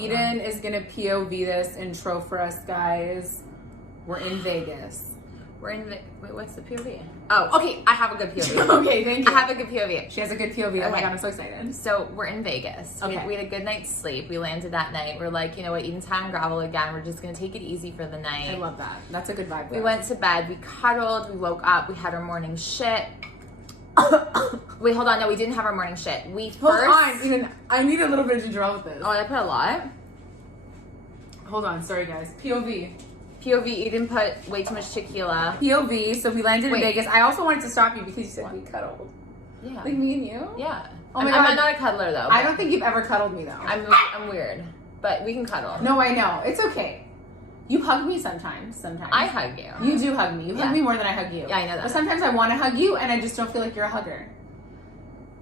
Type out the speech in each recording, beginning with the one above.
Eden is gonna POV this intro for us, guys. We're in Vegas. We're in wait, what's the POV? Oh, okay, I have a good POV. Okay, thank you. I have a good POV. She has a good POV. Oh my god, I'm so excited. So we're in Vegas. Okay. We had a good night's sleep. We landed that night. We're like, you know what, Eden's having gravel again. We're just gonna take it easy for the night. I love that. That's a good vibe. We went to bed. We cuddled. We woke up. We had our morning shit. Wait, hold on. No, we didn't have our morning shit. Hold on, Eden. I need a little bit of ginger ale with this. Oh, I put a lot? Hold on, sorry guys. POV. POV, Eden put way too much tequila. POV, so we landed in Vegas. I also wanted to stop you because you said we cuddled. Yeah. Like me and you? Yeah. Oh my god. I'm not a cuddler though. I don't think you've ever cuddled me though. I'm weird. But we can cuddle. No, I know. It's okay. You hug me sometimes. I hug you. You do hug me. You hug me more than I hug you. Yeah, I know that. But sometimes I want to hug you and I just don't feel like you're a hugger.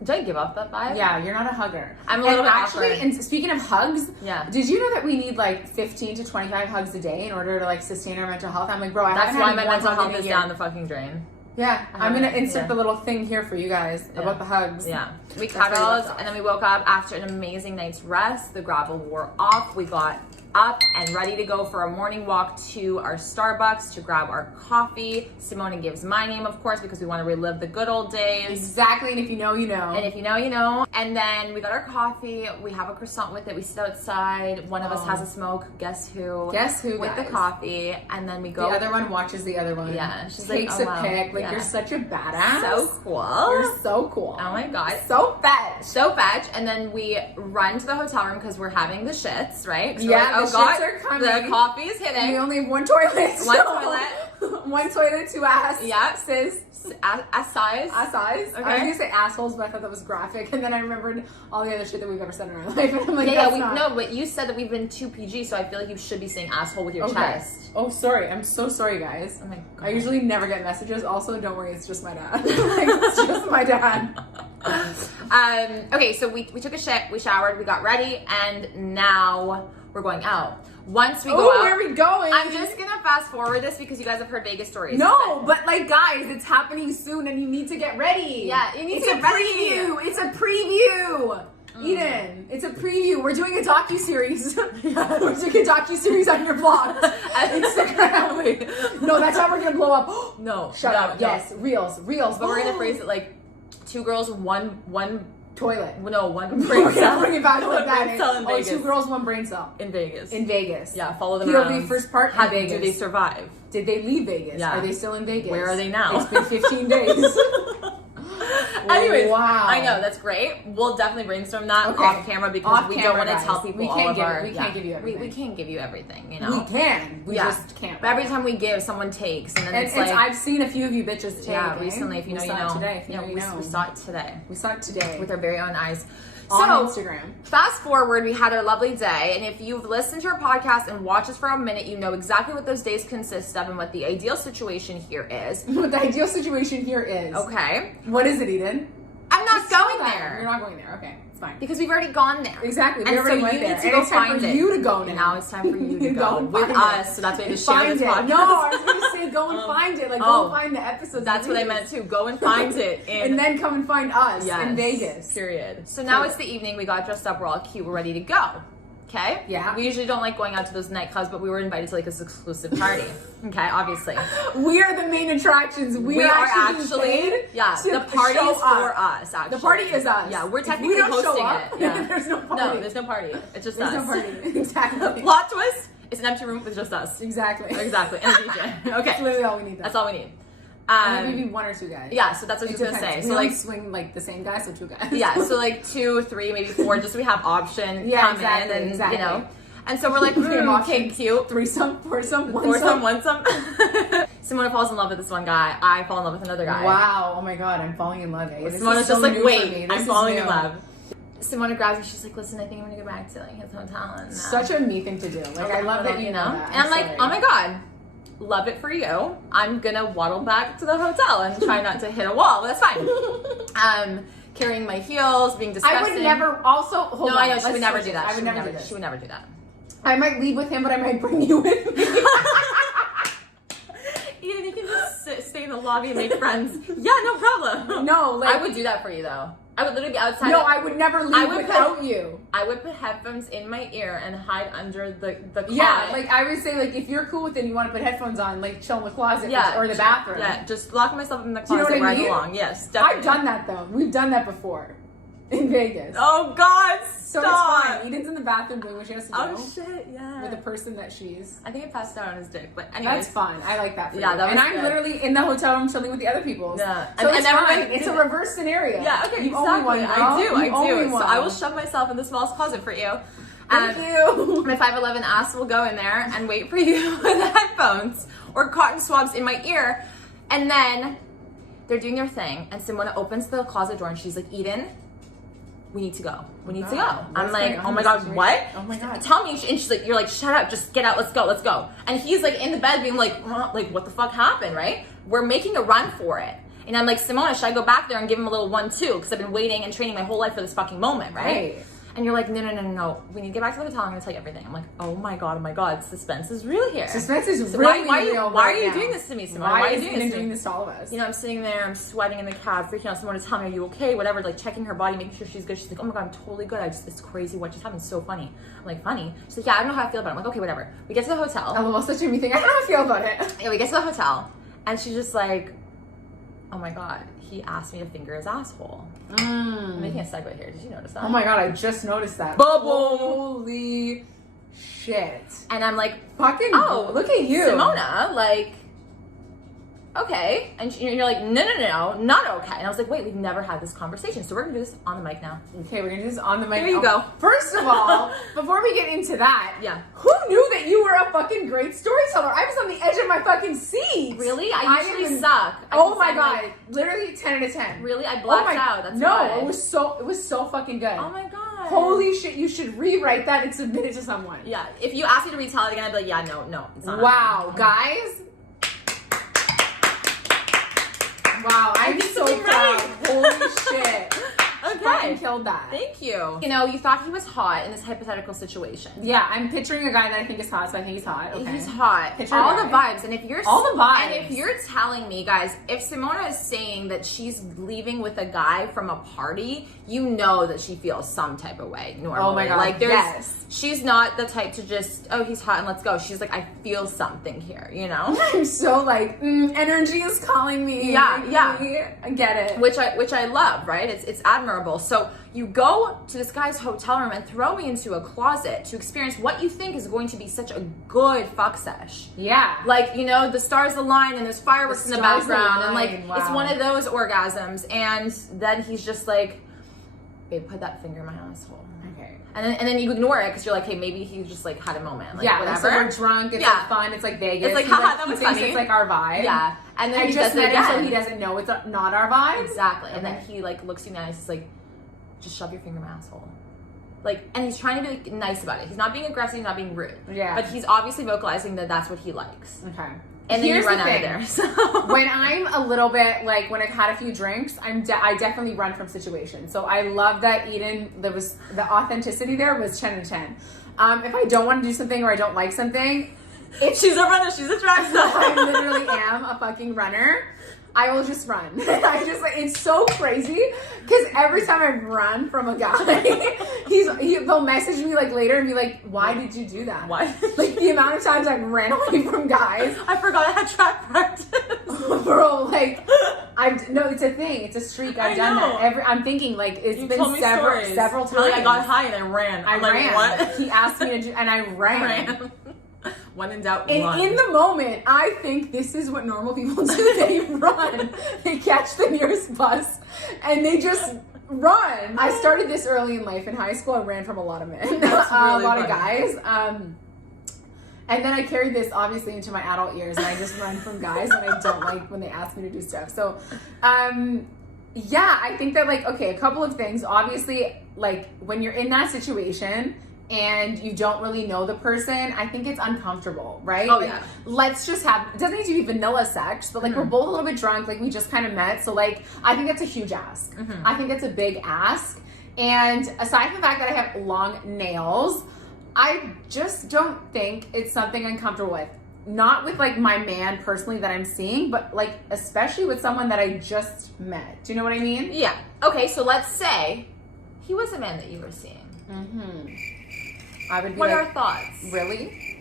Do I give off that vibe? Yeah, you're not a hugger. I'm a little bit actually, awkward. and speaking of hugs, yeah. Did you know that we need like 15 to 25 hugs a day in order to like sustain our mental health? I'm like, bro, That's why my mental health is down the fucking drain. Yeah, I'm gonna insert the little thing here for you guys about the hugs. Yeah, we cuddled and then we woke up after an amazing night's rest. The gravel wore off. We got up and ready to go for a morning walk to our Starbucks to grab our coffee. Simona gives my name, of course, because we want to relive the good old days. Exactly, and if you know, you know. And if you know, you know. And then we got our coffee. We have a croissant with it. We sit outside. One of us has a smoke. Guess who? Guess who, With guys? the coffee. And then we go. The other one watches the other one. Yeah. She's takes like, a pic. Like, you're such a badass. So cool. You're so cool. Oh my god. So fetch. So fetch. And then we run to the hotel room because we're having the shits, right? Yeah, the shits are coming. The coffee's hitting. We only have one toilet. One toilet. One toilet, two ass. Yeah. Sis. Ass size. Ass size. Okay. I was gonna say assholes, but I thought that was graphic. And then I remembered all the other shit that we've ever said in our life. And I'm like, no, but you said that we've been too PG, so I feel like you should be saying asshole with your chest. Oh, sorry. I'm so sorry, guys. Oh my god. I usually never get messages. Also, don't worry, it's just my dad. Like, it's just my dad. Okay, so we took a shit, we showered, we got ready, and now we're going out. Once we go out, where are we going? I'm just gonna fast forward this because you guys have heard Vegas stories. No, but like, guys, it's happening soon, and you need to get ready. Yeah, you need to get ready. It's a preview. Eden, it's a preview. We're doing a docu-series. We're doing a docu-series on your blog. At Instagram. No, that's how we're gonna blow up. No, shut up. No. Yes, reels. But we're gonna phrase it like 2 girls, one toilet. No, one brain cell. Bring it back like that. In Vegas. 2 girls, 1 brain cell. In Vegas. In Vegas. Yeah, follow them POV around. first part in Vegas. Do they survive? Did they leave Vegas? Yeah. Are they still in Vegas? Where are they now? It's been 15 days. Anyways, wow. I know, that's great. We'll definitely brainstorm that off camera because we don't want to tell people we all of our... We can't give you everything. We can't give you everything, you know? We can. We just can't. But every time we give, someone takes. And then it's like... I've seen a few of you bitches take. Yeah, recently, if you know, you know. Today, if you know, you know. We saw it today. We saw it today. With our very own eyes. On Instagram. Fast forward, we had a lovely day, and if you've listened to our podcast and watched us for a minute, you know exactly what those days consist of and what the ideal situation here is. What the ideal situation here is. Okay. What is it, Eden? I'm not going there. You're not going there. Okay, it's fine. Because we've already gone there. Exactly. We and already so went you there. need to go find it. You to go now. Now it's time for you to go with us. So that's why we have to share this podcast. No, I was going to say go and find it. Like go and find the episodes. That's what I meant too. Go and find it. And then come and find us in Vegas. Period. So now it's the evening. We got dressed up. We're all cute. We're ready to go. Okay? Yeah. We usually don't like going out to those nightclubs, but we were invited to like this exclusive party. Okay, obviously. We are the main attractions. We are actually yeah. The party is for us. Actually, the party is us. Yeah, we're technically hosting it. Yeah. There's no party. No, there's no party. It's just us. There's no party. Exactly. Plot twist: it's an empty room with just us. Exactly. Exactly. And a DJ. Okay. That's literally all we need. That's all we need. And then maybe 1 or 2 guys. Yeah, so that's what I was gonna say. We so like like swing like the same guy, so 2 guys. Yeah, so like 2, 3, maybe 4, just so we have option come in and you know. And so we're like, okay, cute. 3-some, 4-some, 4-some, 1-some. Simona falls in love with this one guy. I fall in love with another guy. Wow. Oh my god, I'm falling in love. Simona's just like, wait, I'm falling in love. Simona grabs me. She's like, listen, I think I'm gonna go back to like his hotel. And, such a me thing to do. Like, I love that you know that. And I'm like, oh my god. Love it for you. I'm gonna waddle back to the hotel and try not to hit a wall. That's fine. Carrying my heels, being disgusting. I would never also hold on. No, I know she would never do that. I would never do that. She would never do that. I might leave with him, but I might bring you with me. Eden, you can just stay in the lobby and make friends. Yeah, no problem. No, like I would do that for you though. I would literally be outside. No, I would never leave without you. I would put headphones in my ear and hide under the closet. Yeah, like I would say, like if you're cool with it and you want to put headphones on, like chill in the closet or the bathroom. Yeah, just lock myself in the Do you know closet what I where I mean? belong. Yes, definitely. I've done that though. We've done that before. In Vegas. Oh God, So stop. it's fine. Eden's in the bathroom doing what she has to do. Oh shit, yeah. With the person that she's. I think I passed out on his dick, but anyways. That's fine. I like that for Yeah, you. that was And I'm good. literally in the hotel room chilling with the other people. Yeah. So it's everybody- fine. It's a reverse scenario. Yeah, okay, You owe exactly. me one, girl. I do. You owe me So one. I will shove myself in the smallest closet for you. Thank you. My 5'11" ass will go in there and wait for you with headphones or cotton swabs in my ear. And then they're doing their thing, and Simona opens the closet door and she's like, Eden, we need to go. We need to go. I'm like, oh my God, what? Oh my God. Tell me. And she's like, you're like, shut up, just get out, let's go, let's go. And he's like in the bed being like what the fuck happened, right? We're making a run for it. And I'm like, Simona, should I go back there and give him a little 1-2? Because I've been waiting and training my whole life for this fucking moment, right? And you're like, no. We need to get back to the hotel. I'm going to tell you everything. I'm like, oh my God. Suspense is real here. Suspense is So really why real. are right you now. doing this to me, Simona? Why are you is Eden to doing me? this to all of us? You know, I'm sitting there, I'm sweating in the cab, freaking out. Someone to tell me, are you okay? Whatever, like checking her body, making sure she's good. She's like, oh my God, I'm totally good. It's crazy what just happened. It's so funny. I'm like, funny? She's like, yeah, I don't know how I feel about it. I'm like, okay, whatever. We get to the hotel. LOL, such a me thing. I don't know how I feel about it. Yeah, we get to the hotel, and she's just like, oh my God, he asked me to finger his asshole. I'm making a segue here. Did you notice that? Oh my God, I just noticed that. Bubble. Holy shit. And I'm like, Fucking, oh, look at you. Simona, like, okay. And you're like, no, not okay. And I was like, wait, we've never had this conversation. So we're going to do this on the mic now. Okay, we're gonna do this on the mic. There you go. First of all, before we get into that, Yeah. who knew that you were a fucking great storyteller? I was on the edge of my fucking seat. Really? I usually didn't- suck. Oh my God, literally 10 out of 10. Really? I blacked out. That's no, why. it was so fucking good. Oh my God. Holy shit, you should rewrite that and submit it to someone. Yeah. If you ask me to retell it again, I'd be like, yeah, no, it's not. Wow, guys. Wow, I'm so proud. Holy shit. Okay. Fucking killed that. Thank you. You know, you thought he was hot in this hypothetical situation. Yeah, I'm picturing a guy that I think is hot, so I think he's hot. Okay. He's hot. Picture all a the guy. vibes. And if you're All the vibes. And if you're telling me, guys, if Simona is saying that she's leaving with a guy from a party, you know that she feels some type of way normally. Oh my God, Like yes. She's not the type to just, oh, he's hot and let's go. She's like, I feel something here, you know? I'm so like, energy is calling me. Yeah, Like, yeah. I get it. Which I love, right? It's admirable. So you go to this guy's hotel room and throw me into a closet to experience what you think is going to be such a good fuck sesh. Yeah. Like, you know, the stars align and there's fireworks in the stars background and like align, wow. it's one of those orgasms. And then he's just like, babe, put that finger in my asshole. Okay. And then you ignore it because you're like, hey, maybe he just like had a moment. Like, Yeah, whatever. so we're drunk, it's Yeah. like fun, it's like Vegas. It's like, He, haha, that he was thinks funny. It's like our vibe. Yeah. And then I he just does it met him, so again. he doesn't know it's not our vibe. Exactly. And Okay. then he like looks you in the eyes, he's like, just shove your finger in my asshole. Like, and he's trying to be like, nice about it. He's not being aggressive, he's not being rude. Yeah. But he's obviously vocalizing that that's what he likes. Okay. And then Here's you run the out of thing. there. So. When I'm a little bit like when I've had a few drinks, I definitely run from situations. So I love that Eden. There was the authenticity there was 10 out of 10. If I don't want to do something or I don't like something, if She's a runner, she's a track star. I literally am a fucking runner, I will just run. I just like it's so crazy because every time I run from a guy, they'll message me like later and be like, "Why did you do that?" Why? Like the amount of times I've ran away from guys. I forgot I had track practice. Bro, like no, it's a thing. It's a streak. I've I done know. that. I'm thinking like it's You been told me stories. several times. You're like, I got high and I ran. I I'm like, ran. what? He asked me to do, and I ran. When in doubt, And run. in the moment, I think this is what normal people do. They run. They catch the nearest bus, and they just run. I started this early in life. In high school, I ran from a lot of men, That's really a lot of funny. guys. And then I carried this obviously into my adult years, and I just run from guys, and I don't like when they ask me to do stuff. So, yeah, I think that like, okay, a couple of things. Obviously, like when you're in that situation and you don't really know the person, I think it's uncomfortable, right? Oh, Like, yeah. let's just have, it doesn't need to be vanilla sex, but like we're both a little bit drunk, like we just kind of met. So like, I think that's a huge ask. I think that's a big ask. And aside from the fact that I have long nails, I just don't think it's something I'm comfortable with. not with like my man personally that I'm seeing, but like especially with someone that I just met. Do you know what I mean? Yeah. Okay, so let's say he was a man that you were seeing. I would be What like, are our thoughts? really?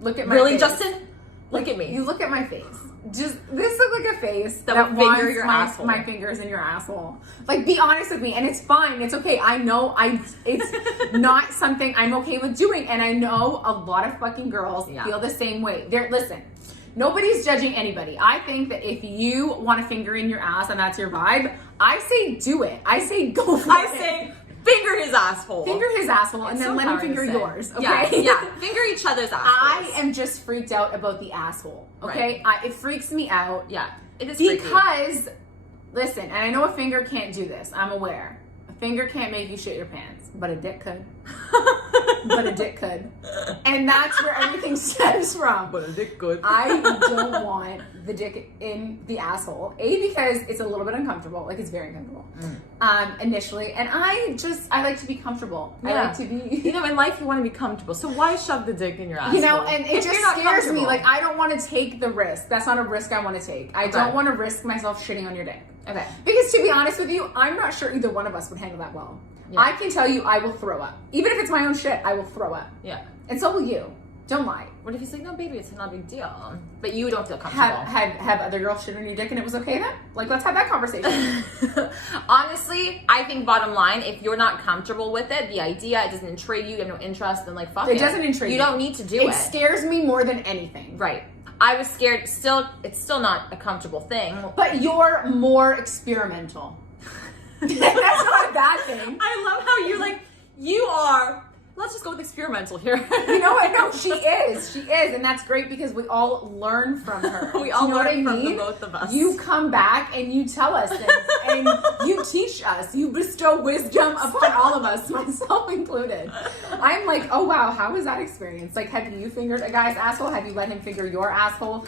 Look at my Really, face. Justin? Look at me. You look at my face. Just this look like a face That would wants finger your asshole. my fingers in your asshole. Like, be honest with me, and it's fine. It's okay. I know it's not something I'm okay with doing, and I know a lot of fucking girls feel the same way. Listen, nobody's judging anybody. I think that if you want to finger in your ass and that's your vibe, I say do it. I say go for it. I say finger his asshole. Finger his asshole, and then let him finger yours. Okay? Yeah. Finger each other's assholes. I am just freaked out about the asshole. Okay, it freaks me out. Yeah, it is because listen, and I know a finger can't do this. I'm aware. A finger can't make you shit your pants, but a dick could. But a dick could, and that's where everything stems from. But a dick could. I don't want the dick in the asshole. Because it's a little bit uncomfortable. Like, it's very uncomfortable. Initially, and I like to be comfortable. I like to be. You know, in life you want to be comfortable. So why shove the dick in your asshole? You know, and it just scares me. Like, I don't want to take the risk. That's not a risk I want to take. I don't want to risk myself shitting on your dick. Okay. Because to be honest with you, I'm not sure either one of us would handle that well. Yeah. I can tell you I will throw up. Even if it's my own shit, I will throw up. Yeah. And so will you. Don't lie. What if he's like, no, baby, it's not a big deal. But you don't feel comfortable. Have other girls shit on your dick and it was okay then? Like, let's have that conversation. Honestly, I think bottom line, if you're not comfortable with it, the idea, it doesn't intrigue you have no interest, then like, fuck it. It doesn't intrigue you. You don't need to do it. It scares me more than anything. Right. I was scared. It's still not a comfortable thing. But you're more experimental. That's not a bad thing. I love how you're like, you are. Let's just go with experimental here. You know what? No, she is, and that's great because we all learn from her. We all learn from the both of us. You come back and you tell us things, and you teach us. You bestow wisdom upon all of us, myself included. I'm like, oh wow, how was that experience? Like, have you fingered a guy's asshole? Have you let him finger your asshole?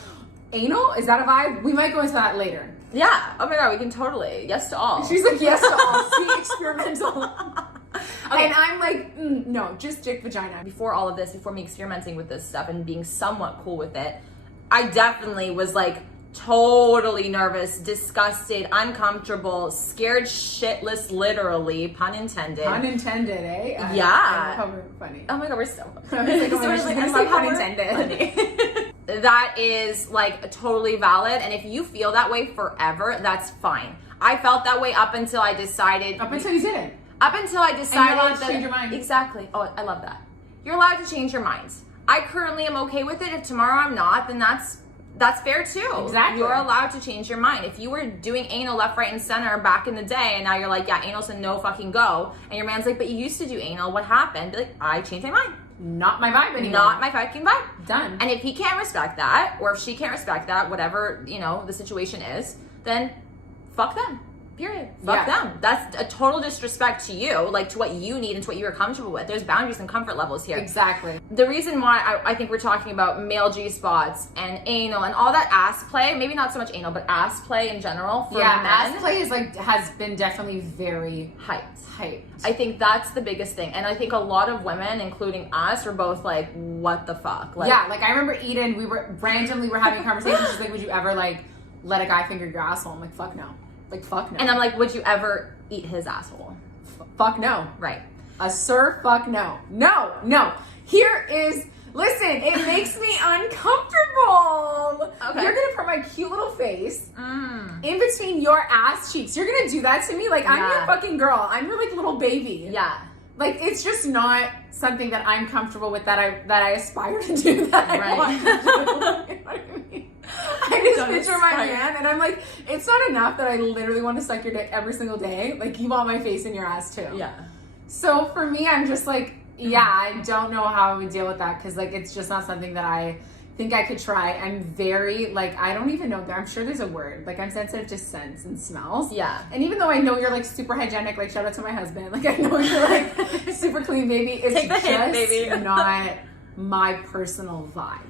Anal? Is that a vibe? We might go into that later. Yeah. Oh my god, we can totally. Yes to all. She's like, yes to all. See, experimental. Okay. And I'm like, no, just dick vagina. Before all of this, before me experimenting with this stuff and being somewhat cool with it, I definitely was like totally nervous, disgusted, uncomfortable, scared shitless, literally, pun intended. Pun intended, eh? Yeah. I love how we're funny. Oh my god, we're so funny. I love how intended. That is like totally valid, and if you feel that way forever, that's fine. I felt that way up until I decided. Up until you didn't. Up until I decided and you're allowed to change your mind. Exactly. Oh, I love that. You're allowed to change your minds. I currently am okay with it. If tomorrow I'm not, then that's fair too. Exactly. You're allowed to change your mind. If you were doing anal left, right, and center back in the day, and now you're like, yeah, anal's a no fucking go, and your man's like, but you used to do anal, what happened? Be like, I changed my mind. Not my vibe anymore. Not my fucking vibe. Done. And if he can't respect that, or if she can't respect that, whatever, you know, the situation is, then fuck them. Period. Fuck them. That's a total disrespect to you, like to what you need and to what you're comfortable with. There's boundaries and comfort levels here. Exactly. The reason why I think we're talking about male G-spots and anal and all that ass play, maybe not so much anal, but ass play in general for men. Ass play is like, has been definitely very hyped. I think that's the biggest thing. And I think a lot of women, including us, were both like, what the fuck? Like, yeah, like I remember Eden, we were having a conversation. She's like, would you ever like let a guy finger your asshole? I'm like, fuck no. Like, fuck no. And I'm like, would you ever eat his asshole? Fuck no. Right. Fuck no. No. Here is, listen, it makes me uncomfortable. Okay. You're gonna put my cute little face in between your ass cheeks. You're gonna do that to me? Like, I'm your fucking girl. I'm your like little baby. Yeah. Like, it's just not something that I'm comfortable with, that I aspire to do, that I want to do. You know what I mean? I just picture my man, and I'm like, it's not enough that I literally want to suck your dick every single day. Like, you want my face in your ass too. Yeah. So for me, I'm just like, yeah, I don't know how I would deal with that, because like, it's just not something that I think I could try. I'm very like, I don't even know, I'm sure there's a word. Like, I'm sensitive to scents and smells. Yeah. And even though I know you're like super hygienic, like shout out to my husband, like I know you're like super clean, baby. It's Take the just hit, baby. not my personal vibe.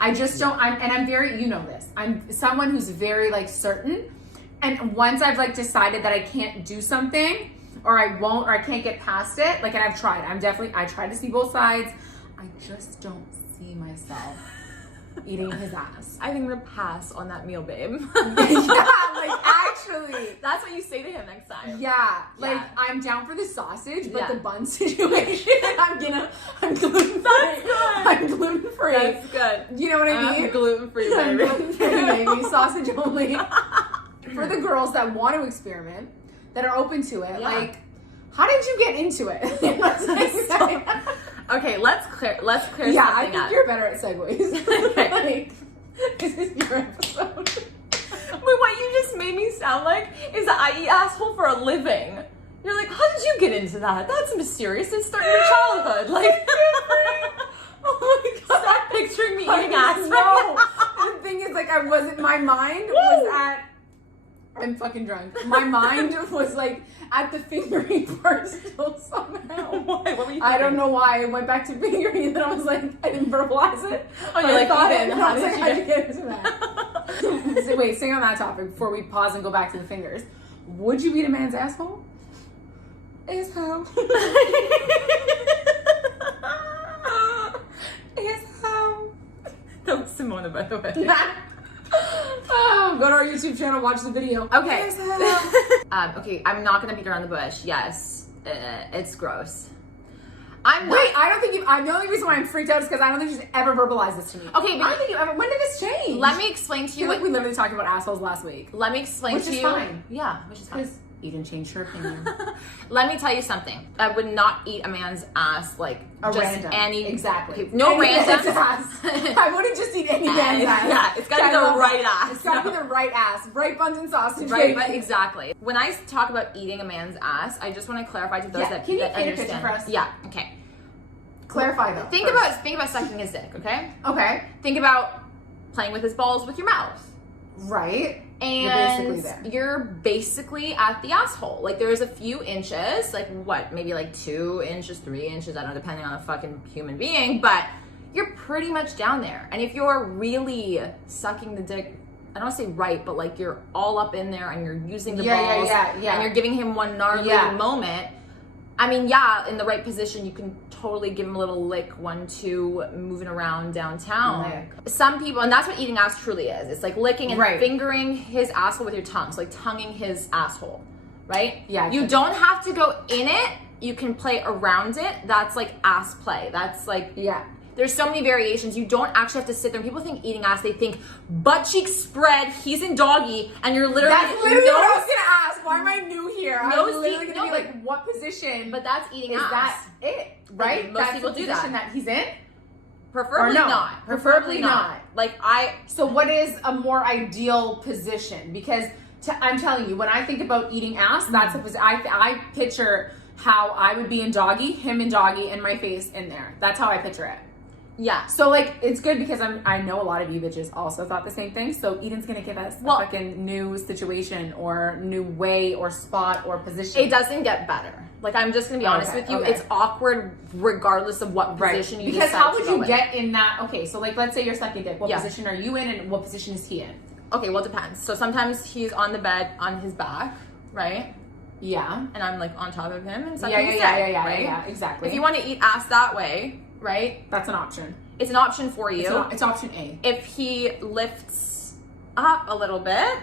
I just don't, I'm very, you know this, I'm someone who's very like certain, and once I've like decided that I can't do something, or I won't, or I can't get past it, like, and I've tried, I try to see both sides, I just don't see myself eating his ass. I think I'm gonna pass on that meal, babe. Yeah, like actually. That's what you say to him next time. Yeah, like Yeah. I'm down for the sausage, but Yeah. the bun situation, I'm gluten free. That's good. I'm gluten free. That's good. You know what I mean? I'm gluten-free, I'm baby. gluten free, baby. Sausage only. For the girls that want to experiment, that are open to it, Yeah. like, how did you get into it? Okay, let's clear Yeah, something I think up. you're better at segues. Okay. Like, this is your episode. But what you just made me sound like is that I eat asshole for a living. You're like, how did you get into that? That's mysterious. It started your childhood. Like, Oh my god. stop picturing me eating ass No. right now. The thing is, like, I wasn't, my mind was at, I'm fucking drunk. My mind was like at the fingering part still somehow. Why? What were you I don't thinking? know why I went back to fingering and then I was like, I didn't verbalize it. Oh, you're I like, thought Ethan, it, and how I was did like, you how'd you get into that? So wait, staying on that topic before we pause and go back to the fingers. Would you eat a man's asshole? Asshole. Asshole. That was Simona, by the way. Oh, go to our YouTube channel, watch the video. Okay. Asshole. Okay, I'm not gonna beat around the bush. Yes, it's gross. I'm not. Wait, I don't think you. The only reason why I'm freaked out is because I don't think she's ever verbalized this to me. Okay, I but don't think you ever. When did this change? let me explain to I you feel like what. we literally talked about assholes last week. Let me explain Which to is you. fine. Yeah, which is fine. Because Eden changed her opinion. Let me tell you something. I would not eat a man's ass like A just random. any. Exactly. Okay, no Any random. man's ass. I wouldn't just eat any man's ass. Yeah, it's gotta be I the love right that. ass. It's gotta be the right ass. Right buns and sausage. Right, baby. but exactly. When I talk about eating a man's ass, I just want to clarify to those Yeah, that, can you that paint a understand. picture for us? Yeah. Okay. Clarify though. Think first. about sucking his dick. Okay. Okay. Think about playing with his balls with your mouth. Right. And basically there. you're basically at the asshole. Like there's a few inches, like what, maybe like 2 inches, 3 inches, I don't know, depending on the fucking human being, but you're pretty much down there. And if you're really sucking the dick, I don't want to say right, but like you're all up in there and you're using the balls yeah. and you're giving him one gnarly Yeah. moment. I mean, yeah, in the right position, you can totally give him a little lick, 1, 2, moving around downtown. Lick. Some people, and that's what eating ass truly is. It's like licking and Right. fingering his asshole with your tongue. So like tonguing his asshole, right? Yeah, You don't have to go in it. You can play around it. That's like ass play. That's like, Yeah. there's so many variations. You don't actually have to sit there. People think eating ass, they think butt cheeks spread, he's in doggy, and you're literally That's literally no- what I was gonna ask. Why am I new here? I No, was literally see, gonna no, be like, what position? But that's eating is ass. that it? Right? most That's people the do position that. that he's in. Preferably Or no. not. Preferably not. Like So what is a more ideal position? Because I'm telling you, when I think about eating ass, that's a position. I picture how I would be in doggy, him in doggy, and my face in there. That's how I picture it. yeah. So like, it's good because I know a lot of you bitches also thought the same thing. So Eden's gonna give us a fucking new situation or new way or spot or position. It doesn't get better. Like I'm just gonna be honest Okay, with you. okay. It's awkward regardless of what position you Because decide how to would go you in. get in that? Okay, so like, let's say you're sucking dick. What Yeah. position are you in, and what position is he in? Okay, well it depends. So sometimes he's on the bed on his back, right? Yeah. And I'm like on top of him and sucking Yeah, his yeah, dick, yeah, right? yeah, exactly. If you want to eat ass that way, right? That's an option. It's an option for you. It's option A. If he lifts up a little bit,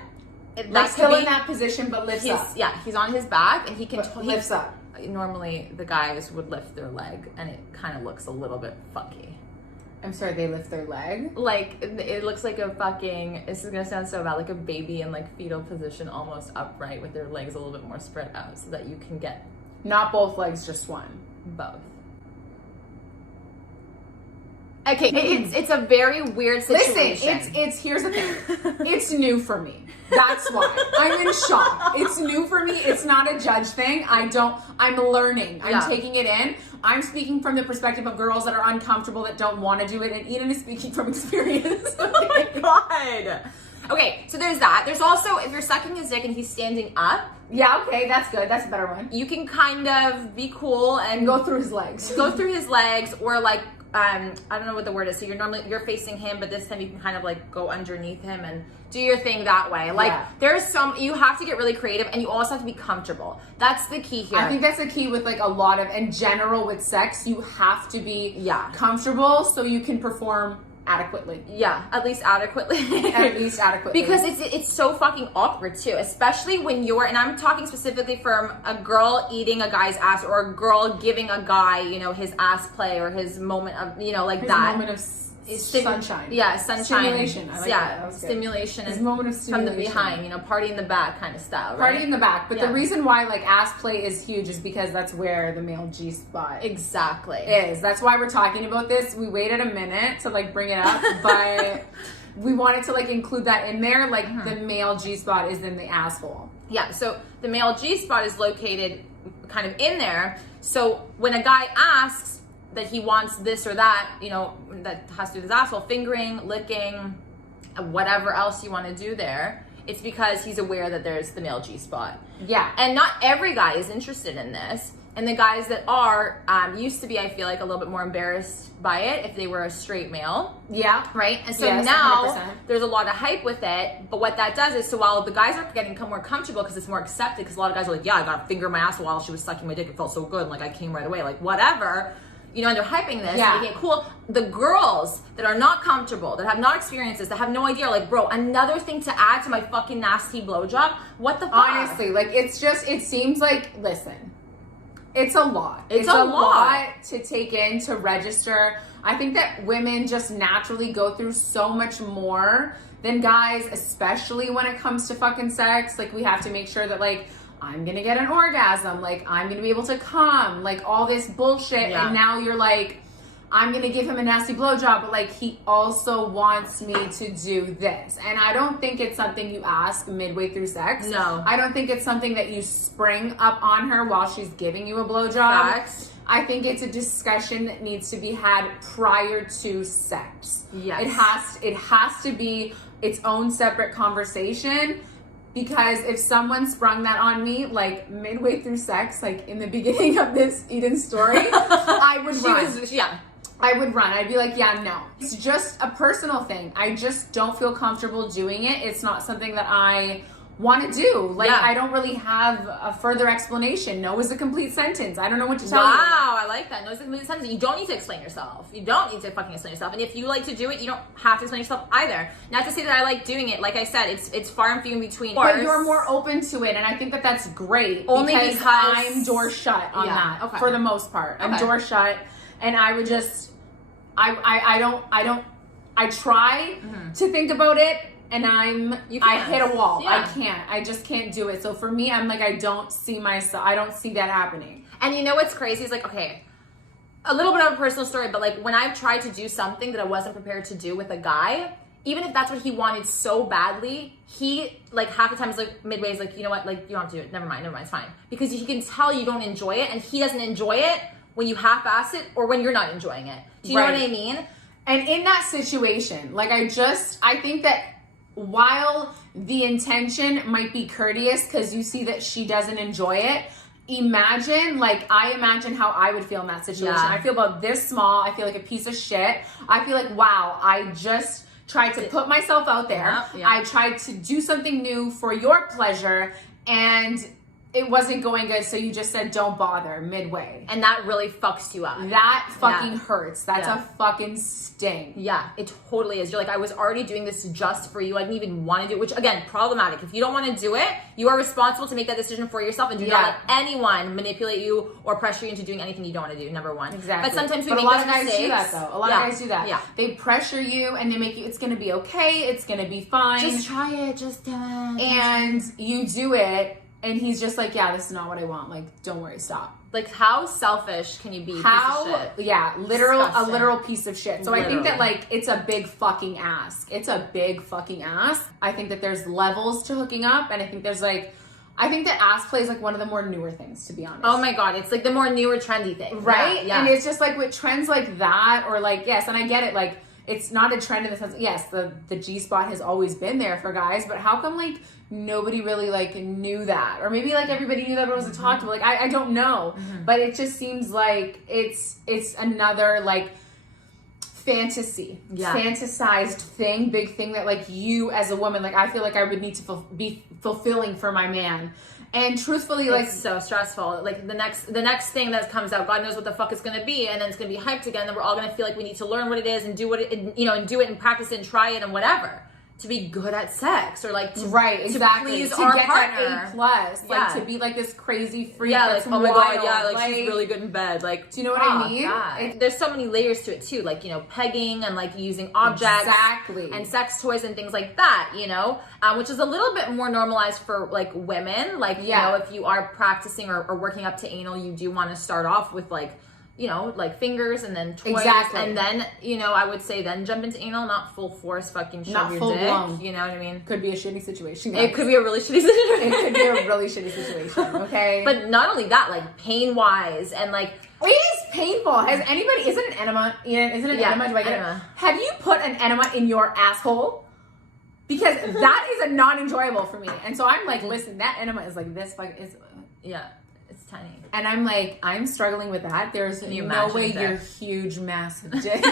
Like that's still in that position, but lifts up. Yeah, he's on his back and he can But lifts up. Normally the guys would lift their leg and it kind of looks a little bit funky. I'm sorry, they lift their leg. Like it looks like a fucking, this is gonna sound so bad, like a baby in like fetal position, almost upright with their legs a little bit more spread out so that you can get Not both legs, just one. both. Okay, it's a very weird situation. Listen, it's here's the thing. It's new for me. That's why. I'm in shock. It's new for me. It's not a judge thing. I'm learning. I'm Yeah. taking it in. I'm speaking from the perspective of girls that are uncomfortable, that don't want to do it, and Eden is speaking from experience. Oh my god. Okay, so there's that. There's also, if you're sucking his dick and he's standing up, Yeah, okay, that's good. That's a better one. you can kind of be cool and Go through his legs. go through his legs, or like I don't know what the word is. So you're facing him, but this time you can kind of like go underneath him and do your thing that way. Like Yeah. you have to get really creative, and you also have to be comfortable. That's the key here. I think that's the key with like a lot of, in general with sex, you have to be Yeah. comfortable so you can perform adequately. Yeah, at least adequately. At least adequately. Because it's so fucking awkward too, especially when you're, and I'm talking specifically from a girl eating a guy's ass or a girl giving a guy, you know, his ass play or his moment of, you know, like his that. moment of sunshine. Yeah, sunshine. Stimulation. I like yeah, that was good. stimulation. His moment of stimulation. From the behind, you know, party in the back kind of style, right? Party in the back. But Yeah. the reason why like ass play is huge is because that's where the male G spot Exactly. is. That's why we're talking about this. We waited a minute to like bring it up, but we wanted to like include that in there. Like the male G spot is in the asshole. Yeah, so the male G spot is located kind of in there. So when a guy asks that he wants this or that, you know, that has to do with his asshole, fingering, licking, whatever else you want to do there, it's because he's aware that there's the male G spot. Yeah. And not every guy is interested in this. And the guys that are, used to be, I feel like, a little bit more embarrassed by it if they were a straight male. Yeah. Right? And so Yes, now 100%. there's a lot of hype with it. But what that does is, so while the guys are getting more comfortable because it's more accepted, because a lot of guys are like, yeah, I got a finger in my ass while she was sucking my dick. It felt so good. And like, I came right away. Like, whatever. You know, and they're hyping this, Yeah. making it cool. The girls that are not comfortable, that have not experienced this, that have no idea, are like, bro, another thing to add to my fucking nasty blowjob? What the fuck? Honestly, like it's just, it seems like, listen, it's a lot. It's a lot to take in, to register. I think that women just naturally go through so much more than guys, especially when it comes to fucking sex. Like we have to make sure that like, I'm gonna get an orgasm, like I'm gonna be able to come, like all this bullshit. Yeah. And now you're like, I'm gonna give him a nasty blowjob, but like he also wants me to do this. And I don't think it's something you ask midway through sex. No. I don't think it's something that you spring up on her while she's giving you a blowjob. Facts. I think it's a discussion that needs to be had prior to sex. Yes. It has to be its own separate conversation. Because if someone sprung that on me, like midway through sex, like in the beginning of this Eden story, I would run. Yeah. I would run. I'd be like, yeah, no. It's just a personal thing. I just don't feel comfortable doing it. It's not something that I want to do. Like, Yeah. I don't really have a further explanation. No is a complete sentence. I don't know what to tell you. Wow, I like that. No, it's a complete sentence. You don't need to explain yourself. You don't need to fucking explain yourself. And if you like to do it, you don't have to explain yourself either. Not to say that I like doing it. Like I said, it's far and few in between. But you're more open to it, and I think that that's great. Only because I'm door shut on Yeah, that okay. for the most part. I'm Okay. door shut, and I would just, I try to think about it, and You I can't. hit a wall. Yeah. I just can't do it. So for me, I'm like, I don't see that happening. And you know what's crazy is like, okay, a little bit of a personal story, but like when I've tried to do something that I wasn't prepared to do with a guy, even if that's what he wanted so badly, he like half the time is like midway is like, you know what, like you don't have to do it. Never mind, it's fine. Because he can tell you don't enjoy it, and he doesn't enjoy it when you half-ass it or when you're not enjoying it. Do you know what I mean? And in that situation, like I think that while the intention might be courteous because you see that she doesn't enjoy it, I imagine how I would feel in that situation. Yeah. I feel about this small. I feel like a piece of shit. I feel like, wow, I just tried to put myself out there. Yeah. I tried to do something new for your pleasure, and it wasn't going good, so you just said don't bother midway. And that really fucks you up. That fucking hurts. That's Yeah. a fucking sting. Yeah, it totally is. You're like, I was already doing this just for you. I didn't even want to do it, which again, problematic. If you don't want to do it, you are responsible to make that decision for yourself, and do not let anyone manipulate you or pressure you into doing anything you don't want to do, number one. Exactly. But sometimes we a make lot those of guys mistakes. do that though. A lot of guys do that. Yeah. They pressure you and they make you, it's gonna be okay, it's gonna be fine. Just try it, just do it. And you do it, and he's just like, yeah, this is not what I want. Like, don't worry, stop. Like, how selfish can you be? Piece of shit? Yeah, a literal piece of shit. So I think that, Literally. like, it's a big fucking ask. It's a big fucking ask. I think that there's levels to hooking up, and I think there's, like, I think that ass play is, like, one of the more newer things, to be honest. Oh my God, it's, like, the more newer trendy thing. Right? Yeah. And it's just, like, with trends like that, or, like, yes, and I get it, like, it's not a trend in the sense, yes, the G-spot has always been there for guys, but how come, like, nobody really, like, knew that? Or maybe, like, everybody knew that, but it wasn't talked about. Like, I don't know. But it just seems like it's another, like, fantasy. Yeah. Fantasized thing, big thing that, like, you as a woman, like, I feel like I would need to be fulfilling for my man. And truthfully, like, it's so stressful. Like the next thing that comes out, God knows what the fuck it's gonna be, and then it's gonna be hyped again. Then we're all gonna feel like we need to learn what it is and do what it, and do it and practice it and try it and whatever to be good at sex or like to, to please to our get partner. that A+, like to be like this crazy freak. Yeah, that's like oh my wild. god, yeah, like she's really good in bed. Like, do you know what I mean? There's so many layers to it too, like pegging and like using objects, and sex toys and things like that. Which is a little bit more normalized for like women. Like if you are practicing or working up to anal, you do want to start off with like like fingers and then toys. And then, I would say then jump into anal, not full force fucking shove your dick. Blown. You know what I mean? Could be a shitty situation, guys. It could be a really shitty situation. It could be a really shitty situation, okay? But not only that, like pain-wise and like... It is painful. Is it an enema? Isn't it an enema? Do I get enema. It? Have you put an enema in your asshole? Because that is a non-enjoyable for me. And so I'm like, listen, that enema is like this fucking... Yeah. It's tiny. And I'm like, I'm struggling with that. There's no way your huge, massive dick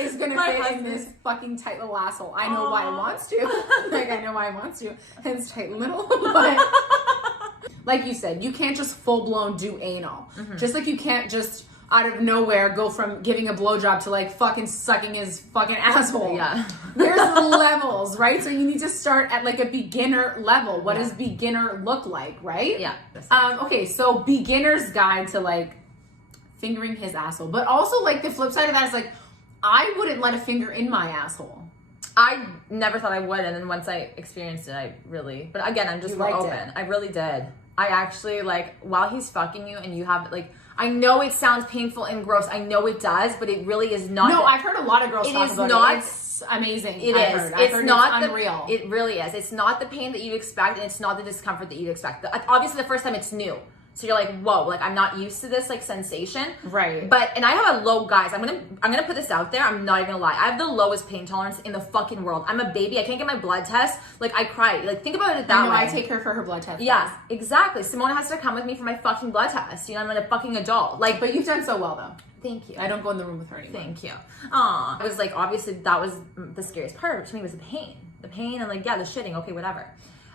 is going to fit in this fucking tight little asshole. I know why it wants to. I know why it wants to. And it's tight little. But like you said, you can't just full-blown do anal. Just like you can't just out of nowhere go from giving a blowjob to like fucking sucking his fucking asshole. Yeah. There's levels, right? So you need to start at like a beginner level. What does beginner look like, right? Yeah. Okay, so beginner's guide to like fingering his asshole. But also like the flip side of that is like, I wouldn't let a finger in my asshole. I never thought I would, and then once I experienced it, but again, I'm just more open. I really did. I actually like, while he's fucking you and you have like, I know it sounds painful and gross. I know it does, but it really is not. No, I've heard a lot of girls talk about it. It's amazing. It's unreal. It really is. It's not the pain that you'd expect, and it's not the discomfort that you'd expect. Obviously, the first time it's new. So you're like, whoa, like I'm not used to this like sensation. Right. And I have a low, guys, I'm gonna put this out there. I'm not even gonna lie. I have the lowest pain tolerance in the fucking world. I'm a baby. I can't get my blood test. Like I cry. Like think about it that way. I take her for her blood test. Yeah, exactly. Simona has to come with me for my fucking blood test. I'm a fucking adult. Like, but you've done so well though. Thank you. I don't go in the room with her anymore. Thank you. Aw. It was like, obviously that was the scariest part of it to me was the pain. The pain and like, yeah, the shitting, okay, whatever.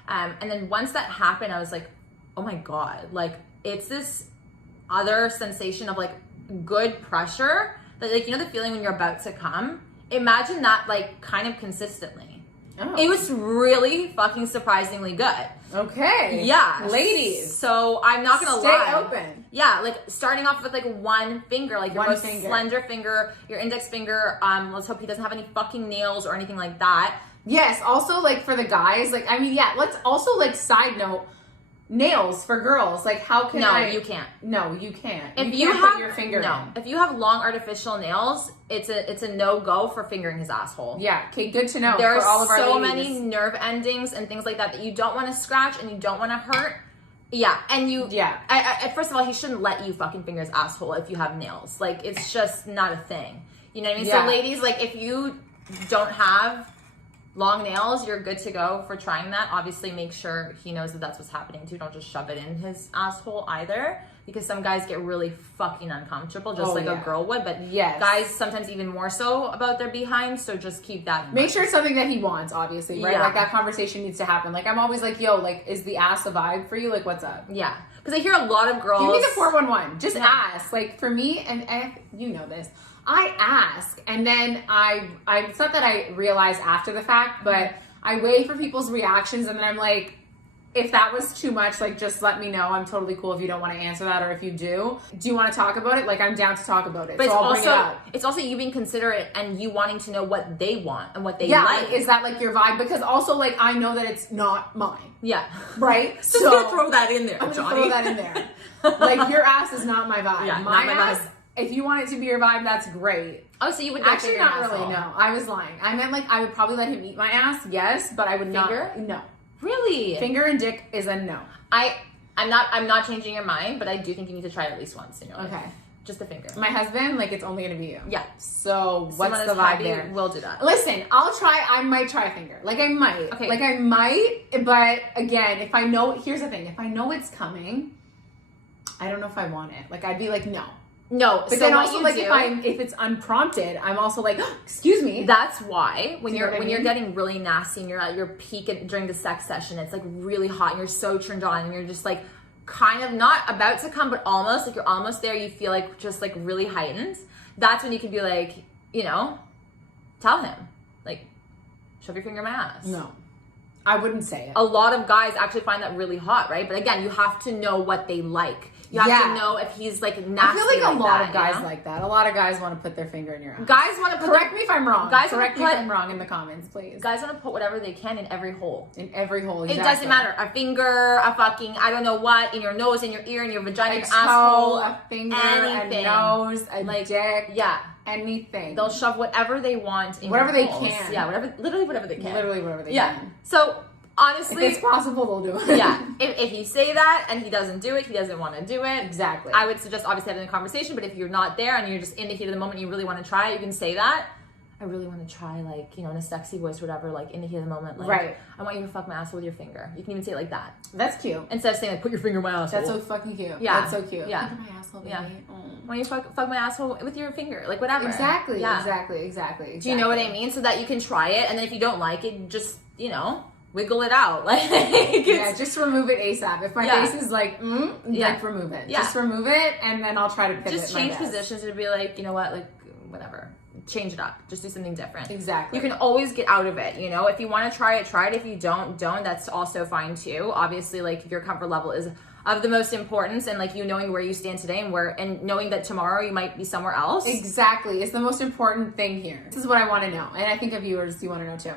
And then once that happened, I was like, oh my God, like it's this other sensation of like good pressure that like, the feeling when you're about to come, imagine that like kind of consistently. Oh. It was really fucking surprisingly good. Okay. Yeah. Ladies. So I'm not going to lie. Stay open. Yeah. Like starting off with like one finger, like your most slender finger, your index finger. Let's hope he doesn't have any fucking nails or anything like that. Yes. Also like for the guys, like, I mean, yeah, let's also like side note, nails for girls. Like how can you can't. No, you can't. If you can't put your finger in. If you have long artificial nails, it's a no-go for fingering his asshole. Yeah, okay, good to know. There for all of are our so ladies. many nerve endings and things like that you don't want to scratch and you don't want to hurt. Yeah, and you... Yeah. First of all, he shouldn't let you fucking finger his asshole if you have nails. Like, it's just not a thing. You know what I mean? Yeah. So ladies, like, if you don't have long nails, you're good to go for trying that. Obviously, make sure he knows that that's what's happening too. Don't just shove it in his asshole either, because some guys get really fucking uncomfortable, just a girl would. But guys sometimes even more so about their behind. So just keep that in mind. Make sure it's something that he wants, obviously, right? Yeah. Like that conversation needs to happen. Like I'm always like, yo, like is the ass a vibe for you? Like what's up? Yeah, because I hear a lot of girls. Give me the 411. Just ask. Like for me, and you know this. I ask, and then I it's not that I realize after the fact, but I wait for people's reactions, and then I'm like, if that was too much, like just let me know. I'm totally cool if you don't want to answer that, or if you do you want to talk about it? Like I'm down to talk about it. But so I'll bring it up. It's also you being considerate and you wanting to know what they want and what they like. Like, is that like your vibe? Because also like I know that it's not mine. Yeah. Right? So I'm gonna throw that in there, I'm Johnny. gonna throw that in there. Like your ass is not my vibe. Yeah, my not my ass. vibe. If you want it to be your vibe, that's great. Oh, so you would actually not really? No, I was lying. I meant like I would probably let him eat my ass. Yes, but I would finger? not. No. Really? Finger and dick is a no. I'm not changing your mind, but I do think you need to try it at least once in your life. Okay. Just a finger. My husband, like it's only gonna be you. Yeah. So what's the vibe there? We'll do that. Listen, I'll try. I might try a finger. Like I might. Okay. Like I might. But again, if I know, here's the thing. If I know it's coming, I don't know if I want it. Like I'd be like no. No, But so then what also you like do, if it's unprompted, I'm also like, excuse me. that's why when you know you're what I when you're mean? getting really nasty and you're at your peak during the sex session, it's like really hot and you're so turned on and you're just like kind of not about to come, but almost like you're almost there. You feel like just like really heightened. That's when you can be like, you know, tell him like, shove your finger in my ass. No, I wouldn't say it. A lot of guys actually find that really hot, right? But again, you have to know what they like. You have to know if he's like nasty. I feel like a lot of guys you know? like that. A lot of guys want to put their finger in your ass. Guys want to put Correct me if I'm wrong. Guys Correct me wanna if I'm wrong in the comments, please. Guys want to put whatever they can in every hole. In every hole. Exactly. It doesn't matter. A finger, a fucking I don't know what, in your nose, in your ear, in your vagina, A your toe, asshole, a finger, anything. a nose, a dick. Yeah. Anything. They'll shove whatever they want in whatever your they holes. can. Yeah, literally whatever they can. Literally whatever they Yeah. can. So honestly, if it's possible, they'll do it. yeah. If you say that and he doesn't do it, he doesn't want to do it. Exactly. I would suggest obviously having a conversation, but if you're not there and you're just in the heat of the moment and you really want to try it, you can say that. I really want to try, like, you know, in a sexy voice or whatever, like in the heat of the moment. Like, right. I want you to fuck my asshole with your finger. You can even say it like that. That's cute. Instead of saying, like, put your finger in my asshole. That's so fucking cute. Yeah. That's so cute. Yeah. Look at my asshole, baby. Yeah. Oh. Why don't you fuck my asshole with your finger? Like, whatever. Exactly. Yeah. Exactly. Do you know what I mean? So that you can try it, and then if you don't like it, just, you know, wiggle it out. Like, yeah, just remove it ASAP. If my face is like, like remove it. Yeah. Just remove it, and then I'll try to pivot. Just change positions and be like, you know what, like, whatever. Change it up. Just do something different. Exactly. You can always get out of it, you know? If you want to try it, try it. If you don't. That's also fine too. Obviously, like, your comfort level is of the most importance, and like you knowing where you stand today and knowing that tomorrow you might be somewhere else. Exactly. It's the most important thing here. This is what I want to know. And I think our viewers, you want to know too.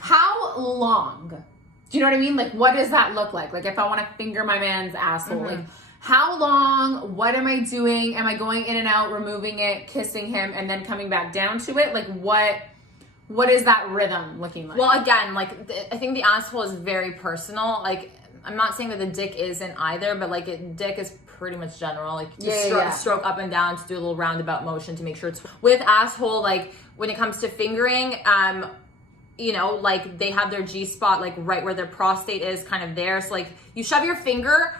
How long? Do you know what I mean? Like, what does that look like? Like, if I want to finger my man's asshole, like, how long? What am I doing? Am I going in and out, removing it, kissing him, and then coming back down to it? Like, what is that rhythm looking like? Well, again, like, I think the asshole is very personal. Like, I'm not saying that the dick isn't either, but like, dick is pretty much general. Like, just stroke up and down, to do a little roundabout motion to make sure it's with asshole. Like, when it comes to fingering, you know, like, they have their G-spot like right where their prostate is, kind of there. So like, you shove your finger.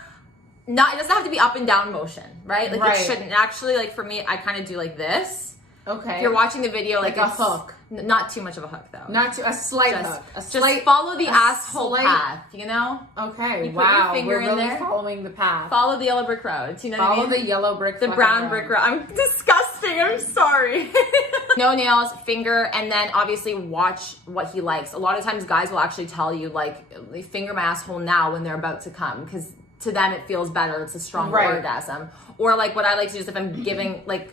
It doesn't have to be up and down motion, right? Like, it shouldn't. Actually, like, for me, I kind of do like this. Okay. If you're watching the video, like a hook. Not too much of a hook, though. A slight hook. Just follow the asshole path, you know? Okay, you put your finger we're in really there. following the path. Follow the yellow brick road. You know what I mean? Follow the yellow brick The brown brick road. I'm disgusting. I'm sorry. No nails, finger, and then obviously watch what he likes. A lot of times guys will actually tell you, like, finger my asshole now when they're about to come, because to them it feels better. It's a stronger orgasm. Or like, what I like to do is if I'm giving like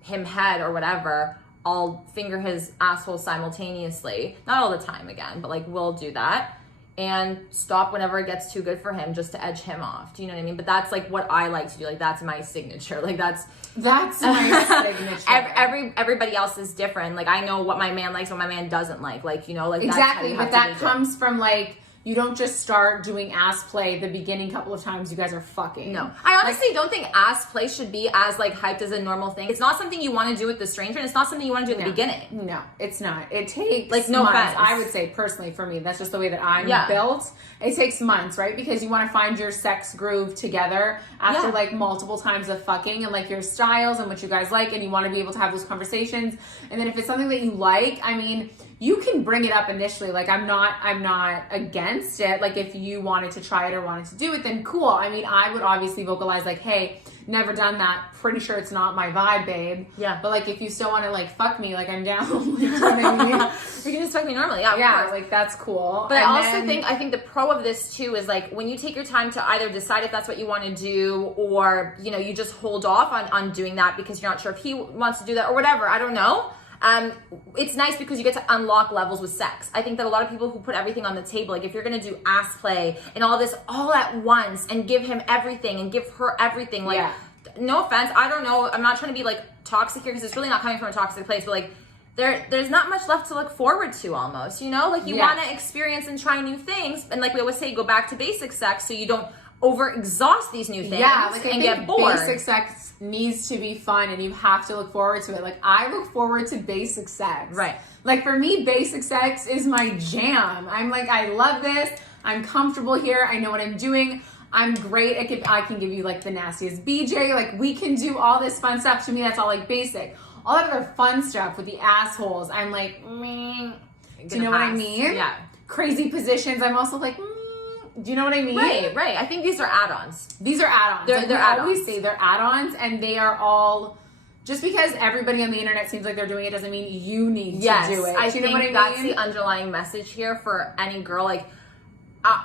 him head or whatever, I'll finger his asshole simultaneously. Not all the time again, but like, we'll do that. And stop whenever it gets too good for him, just to edge him off. Do you know what I mean? But that's like what I like to do. Like, that's my signature. Like, that's my signature. Everybody else is different. Like, I know what my man likes, what my man doesn't like. Like, you know, like, exactly. But that comes from like, you don't just start doing ass play the beginning couple of times you guys are fucking. No. I honestly don't think ass play should be as like hyped as a normal thing. It's not something you want to do with the stranger, and it's not something you want to do at the beginning. No, it's not. It takes like no months. offense. I would say personally for me, that's just the way that I'm built. It takes months, right? Because you want to find your sex groove together after like multiple times of fucking, and like your styles and what you guys like, and you want to be able to have those conversations. And then if it's something that you like, I mean, you can bring it up initially. Like, I'm not against it. Like, if you wanted to try it or wanted to do it, then cool. I mean, I would obviously vocalize like, hey, never done that. Pretty sure it's not my vibe, babe. Yeah. But like, if you still want to like fuck me, like, I'm down. You know what I mean? You can just fuck me normally. Yeah. Yeah. Like, that's cool. But I think the pro of this too is like, when you take your time to either decide if that's what you want to do, or, you know, you just hold off on doing that because you're not sure if he wants to do that or whatever. I don't know. It's nice because you get to unlock levels with sex. I think that a lot of people who put everything on the table, like, if you're going to do ass play and all this all at once and give him everything and give her everything, like, no offense, I don't know, I'm not trying to be like toxic here, because it's really not coming from a toxic place, but like, there's not much left to look forward to almost, you know? Like, you want to experience and try new things, and like we always say, go back to basic sex so you don't over-exhaust these new things and get bored. Basic sex needs to be fun, and you have to look forward to it. Like, I look forward to basic sex. Right. Like, for me, basic sex is my jam. I'm like, I love this. I'm comfortable here. I know what I'm doing. I'm great. I can give you like the nastiest BJ. Like we can do all this fun stuff. To me, that's all like basic. All that other fun stuff with the assholes, I'm like, do you know what I mean? Yeah. Crazy positions, I'm also like, do you know what I mean? Right. I think these are add-ons. These are add-ons. They're add-ons. I always say they're add-ons, and they are all, just because everybody on the internet seems like they're doing it doesn't mean you need to do it. I Do you know think what I mean? that's the underlying message here for any girl. Like,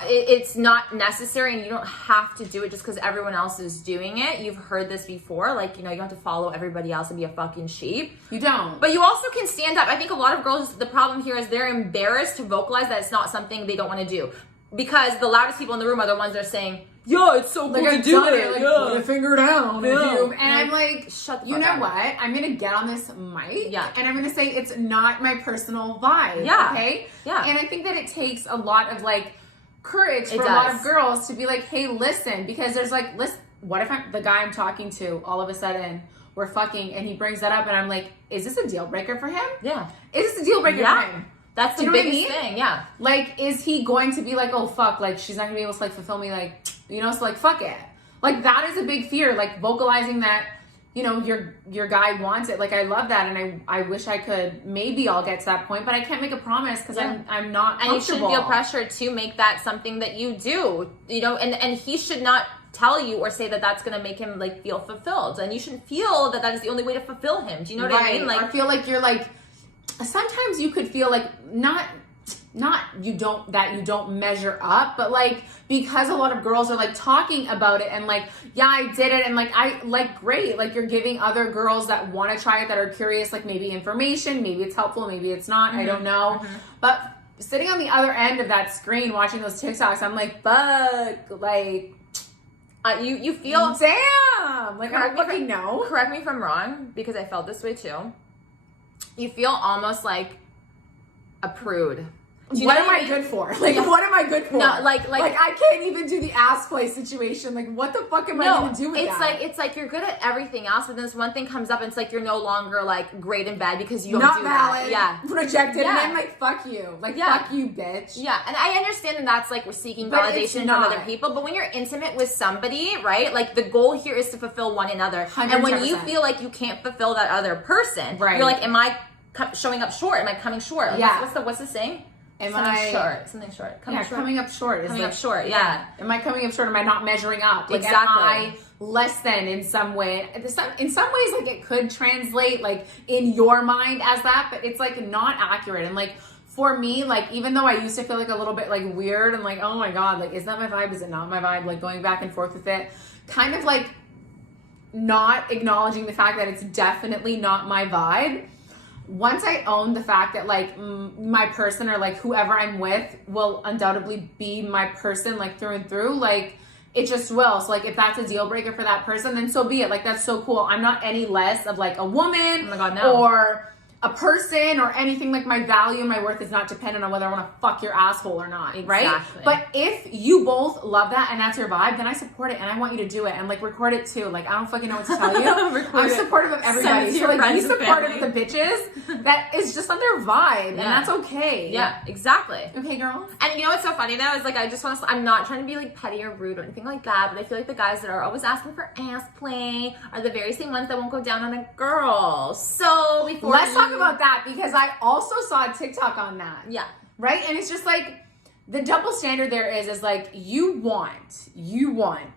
it's not necessary, and you don't have to do it just because everyone else is doing it. You've heard this before. Like, you know, you don't have to follow everybody else and be a fucking sheep. You don't. But you also can stand up. I think a lot of girls, the problem here is they're embarrassed to vocalize that it's not something they don't want to do. Because the loudest people in the room are the ones that are saying, yeah, it's so cool to do it. Like, yeah. put a finger down. Yeah. And I'm like, shut the you fuck know up. what? I'm going to get on this mic. Yeah. And I'm going to say it's not my personal vibe. Yeah. Okay? Yeah. And I think that it takes a lot of like courage for It a lot does. of girls to be like, hey, listen. Because there's like, listen, what if the guy I'm talking to, all of a sudden, we're fucking, and he brings that up, and I'm like, is this a deal breaker for him? Yeah. Is this a deal breaker Yeah. for him? That's Do the you know what I biggest mean? thing, yeah. Like, is he going to be like, oh, fuck, like, she's not gonna be able to, like, fulfill me, like, you know, so, like, fuck it. Like, that is a big fear, like, vocalizing that, you know, your guy wants it. Like, I love that, and I wish I could, maybe I'll get to that point, but I can't make a promise, because I'm not comfortable. And you shouldn't feel pressure to make that something that you do, you know, and he should not tell you or say that that's going to make him, like, feel fulfilled, and you shouldn't feel that that is the only way to fulfill him. Do you know what I mean? Like, I feel like you're, like, sometimes you could feel like, not you don't measure up, but like, because a lot of girls are like talking about it and like, yeah, I did it, and like, I like, great, like, you're giving other girls that want to try it, that are curious, like, maybe information, maybe it's helpful, maybe it's not, I don't know. But sitting on the other end of that screen watching those TikToks, I'm like, fuck, like, you feel, damn, like, I don't fucking know. Correct me if I'm wrong, because I felt this way too. You feel almost like a prude. What am I good for? Like, what am I good for? No, like I can't even do the ass play situation. Like, what the fuck am I gonna do with that? It's like you're good at everything else, but then this one thing comes up, and it's like you're no longer like great in bed because you don't Not do valid. that. Yeah, Rejected. Yeah. And I'm like, fuck you. Like, fuck you, bitch. Yeah, and I understand that that's like we're seeking But it's validation from not. other people, but when you're intimate with somebody, right? Like, the goal here is to fulfill one another. And when you 110%. feel like you can't fulfill that other person, Right. you're like, am I showing up short? Am I coming short? Like, Yeah. what's the saying? Am Something I short? Something short. Coming short. coming up short. Is Coming like, up short, yeah. Am I coming up short? Am I not measuring up? Like, Exactly. am I less than in some way? In some ways, like, it could translate, like, in your mind as that, but it's, like, not accurate. And, like, for me, like, even though I used to feel, like, a little bit, like, weird and, like, oh, my God, like, is that my vibe? Is it not my vibe? Like, going back and forth with it. Kind of, like, not acknowledging the fact that it's definitely not my vibe. Once I own the fact that, like, my person or, like, whoever I'm with will undoubtedly be my person, like, through and through, like, it just will. So, like, if that's a deal breaker for that person, then so be it. Like, that's so cool. I'm not any less of, like, a woman Oh my God, no. or a person or anything. Like, my value and my worth is not dependent on whether I want to fuck your asshole or not, right? Exactly. But if you both love that and that's your vibe, then I support it and I want you to do it and, like, record it too. Like, I don't fucking know what to tell you. I'm supportive of everybody. So, like, be supportive of the bitches that is just on their vibe, and that's okay. Yeah, exactly. Okay, girl? And you know what's so funny though is, like, I just want to, I'm not trying to be like petty or rude or anything like that, but I feel like the guys that are always asking for ass play are the very same ones that won't go down on a girl. So before Let's talk about that, because I also saw a TikTok on that. Yeah. Right? And it's just like, the double standard there is like, you want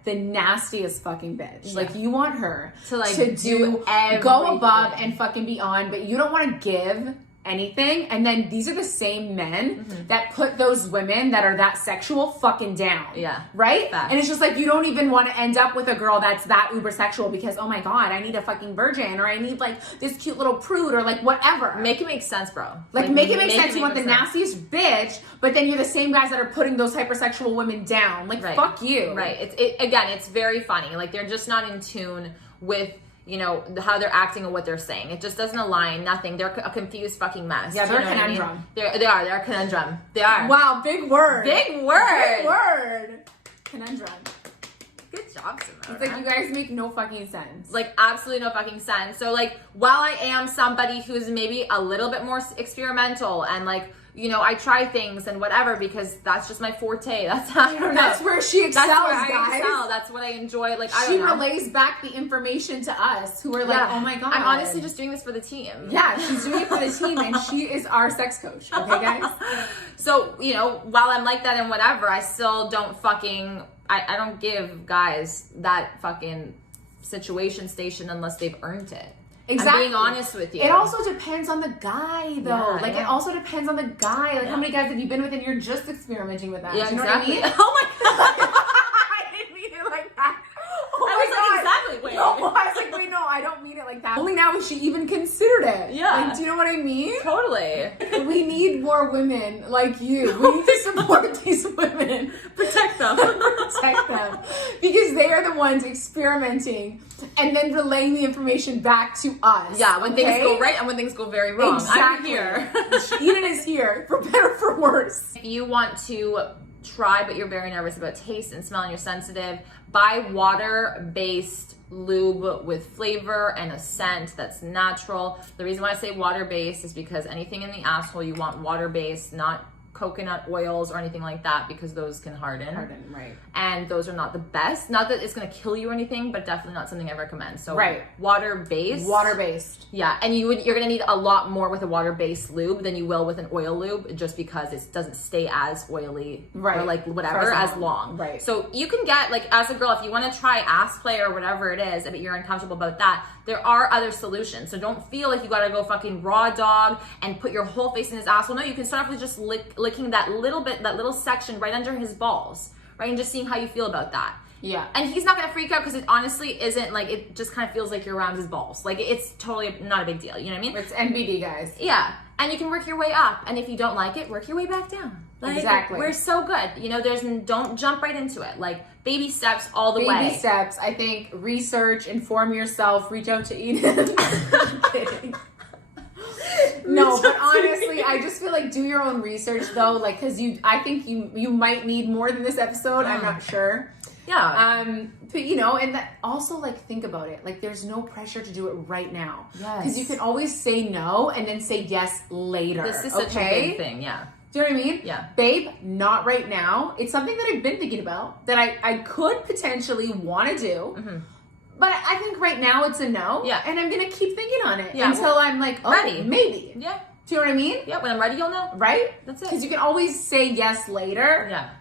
the nastiest fucking bitch. Yeah. Like, you want her To, like, do go everything. above and fucking beyond, but you don't want to give anything. And then these are the same men that put those women that are that sexual fucking down. Yeah. Right? Facts. And it's just like, you don't even want to end up with a girl that's that uber sexual because, oh my God, I need a fucking virgin, or I need, like, this cute little prude, or, like, whatever. Make it make sense, bro. Like, make it make sense. You want the nastiest bitch, but then you're the same guys that are putting those hypersexual women down. Like, Right. fuck you. Right. Again, it's very funny. Like, they're just not in tune with, you know, how they're acting or what they're saying. It just doesn't align. Nothing. They're a confused fucking mess. Yeah, Do you they're a know what I mean? conundrum. They're a conundrum. They are. Wow, big word. Big word. Big word. Conundrum. Good job, Simone. It's like, you guys make no fucking sense. Like, absolutely no fucking sense. So, like, while I am somebody who's maybe a little bit more experimental and, like, you know, I try things and whatever because that's just my forte. That's I don't know. That's where she excels, That's where I guys. excel. That's what I enjoy. Like I She don't know. relays back the information to us, who are like, Yeah. oh my god. I'm honestly just doing this for the team. Yeah, she's doing it for the team, and she is our sex coach. Okay, guys. So, you know, while I'm like that and whatever, I still don't fucking, I don't give guys that fucking situation station unless they've earned it. Exactly. I'm being honest with you. It also depends on the guy, though. Yeah, like, yeah. it also depends on the guy. Like, how many guys have you been with and you're just experimenting with that? Yeah, Do you know exactly. what I mean? Oh my god. I didn't mean it like that. Oh I my was like, God. exactly. Wait. No, I was like, wait, no, I don't mean it like that. Only now has she even considered it. Yeah. Like, do you know what I mean? Totally. We need more women like you. We need to support these women. Protect them. Protect them. Because they are the ones experimenting and then relaying the information back to us. Yeah, when okay? things go right and when things go very wrong. Exactly. I'm here. Eden is here, for better or for worse. If you want to try but you're very nervous about taste and smell and you're sensitive, buy water-based lube with flavor and a scent that's natural. The reason why I say water-based is because anything in the asshole you want water-based, not coconut oils or anything like that, because those can harden. Right. And those are not the best. Not that it's going to kill you or anything, but definitely not something I recommend. So Right. water-based. Water-based. Yeah, and you're going to need a lot more with a water-based lube than you will with an oil lube, just because it doesn't stay as oily Right. or like For whatever as as long. long. Right. So you can get, like, as a girl, if you want to try ass play or whatever it is, but you're uncomfortable about that, there are other solutions. So don't feel like you got to go fucking raw dog and put your whole face in his asshole. No, you can start off with just licking that little bit, that little section right under his balls, right, and just seeing how you feel about that. Yeah. And he's not gonna freak out because it honestly isn't, like, it just kind of feels like you're around his balls. Like, it's totally not a big deal. You know what I mean? It's NBD, guys. Yeah. And you can work your way up. And if you don't like it, work your way back down. Like, Exactly. We're so good. You know, don't jump right into it. Like, baby steps all the way. Baby steps. I think research, inform yourself, reach out to Eden. I'm kidding. No, but honestly, I just feel like do your own research though, like, because I think you might need more than this episode. I'm not sure. Yeah. But you know, and that also, like, think about it. Like, there's no pressure to do it right now. Yes. Because you can always say no and then say yes later. This is such a big thing. Yeah. Do you know what I mean? Yeah. Babe, not right now. It's something that I've been thinking about that I could potentially want to do. Mm-hmm. But I think right now it's a no. Yeah. And I'm going to keep thinking on it Yeah, until I'm like, oh, ready. maybe. Yeah. Do you know what I mean? Yeah. When I'm ready, you'll know. Right? That's it. Because you can always say yes later. Yeah.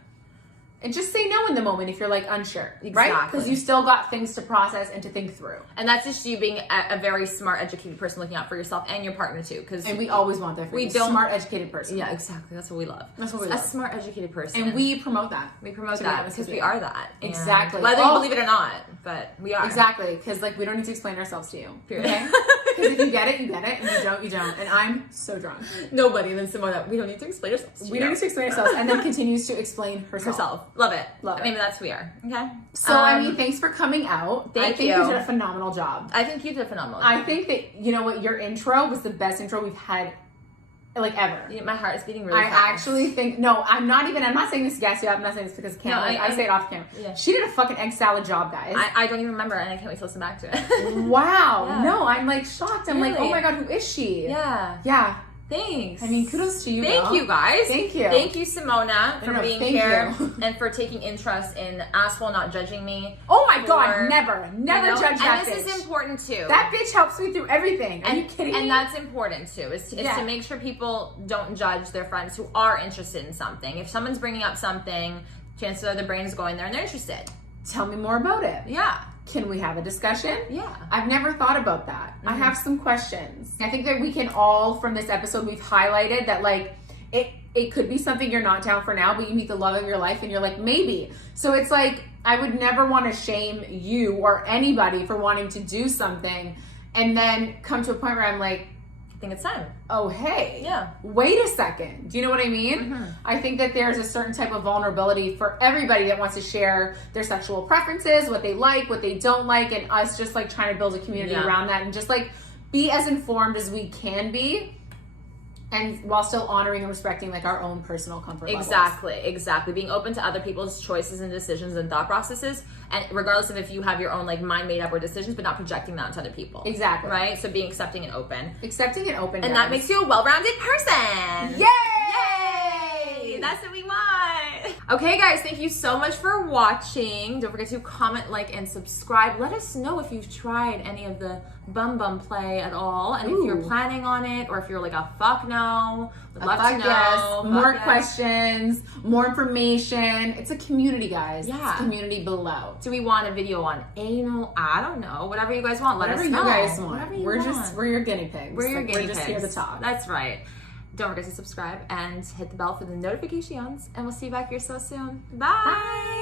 And just say no in the moment if you're like unsure. Right? Exactly. Because you still got things to process and to think through. And that's just you being a very smart, educated person looking out for yourself and your partner too. Because And we always want that for we you. don't- Smart, educated person. yeah, exactly. That's what we love. That's what we A love. smart, educated person. And we promote that. We promote To be that honest because with we you. are that. And Exactly. whether you Oh. believe it or not, but we are. Exactly. Because, like, we don't need to explain ourselves to you. Period. Okay? Because if you get it, you get it. And you don't, you don't. And I'm so drunk. Nobody than Simona. We don't need to explain ourselves. We don't need to explain ourselves. And then continues to explain herself. herself. Love it. Love it. Maybe that's who we are. Okay. So, I mean, thanks for coming out. Thank I think you. you did a phenomenal job. I think you did phenomenal. I think that, you know what, your intro was the best intro we've had, like, ever. My heart is beating really I fast. actually think, no, I'm not saying this to gas you up. I'm not saying this because camera. No, I say it off camera. Yeah. She did a fucking egg salad job, guys. I don't even remember, and I can't wait to listen back to it. Wow. Yeah. No, I'm like shocked. I'm like, Really? oh my God, who is she? Yeah. Yeah. Thanks. I mean, kudos to you. Thank girl. you guys. Thank you. Thank you, Simona, for No, being thank here you. and for taking interest in Asshole not judging me. Oh my God, Or, never you judge know, that And this bitch. is important too. That bitch helps me through everything. Are you kidding me? And that's important too. Is Yeah. to make sure people don't judge their friends who are interested in something. If someone's bringing up something, chances are their brain is going there and they're interested. Tell me more about it. Yeah. Can we have a discussion? Yeah. I've never thought about that. I have some questions. I think that we can all, from this episode, we've highlighted that, like, it could be something you're not down for now, but you meet the love of your life and you're like, maybe. So it's like, I would never want to shame you or anybody for wanting to do something and then come to a point where I'm like, I think it's time. oh, hey, Yeah. wait a second. Do you know what I mean? I think that there's a certain type of vulnerability for everybody that wants to share their sexual preferences, what they like, what they don't like, and us just, like, trying to build a community Yeah. around that and just, like, be as informed as we can be, and while still honoring and respecting, like, our own personal comfort levels. Exactly. Being open to other people's choices and decisions and thought processes, and regardless of if you have your own, like, mind made up or decisions, but not projecting that onto other people. Exactly. Right? So being accepting and open. Accepting and open, And guys. that makes you a well-rounded person. Yay! That's what we want. Okay, guys, thank you so much for watching. Don't forget to comment, like, and subscribe. Let us know if you've tried any of the bum play at all, and if you're planning on it, or if you're like a fuck no. Would love to know. Yes. More questions, more information. It's a community, guys. Yeah. It's a community below. Do we want a video on anal? I don't know. Whatever you guys want, let us know. Whatever you guys want. Whatever you we're want. We're your guinea pigs. We're your guinea pigs. We're just here to talk. That's right. Don't forget to subscribe and hit the bell for the notifications, and we'll see you back here so soon. Bye.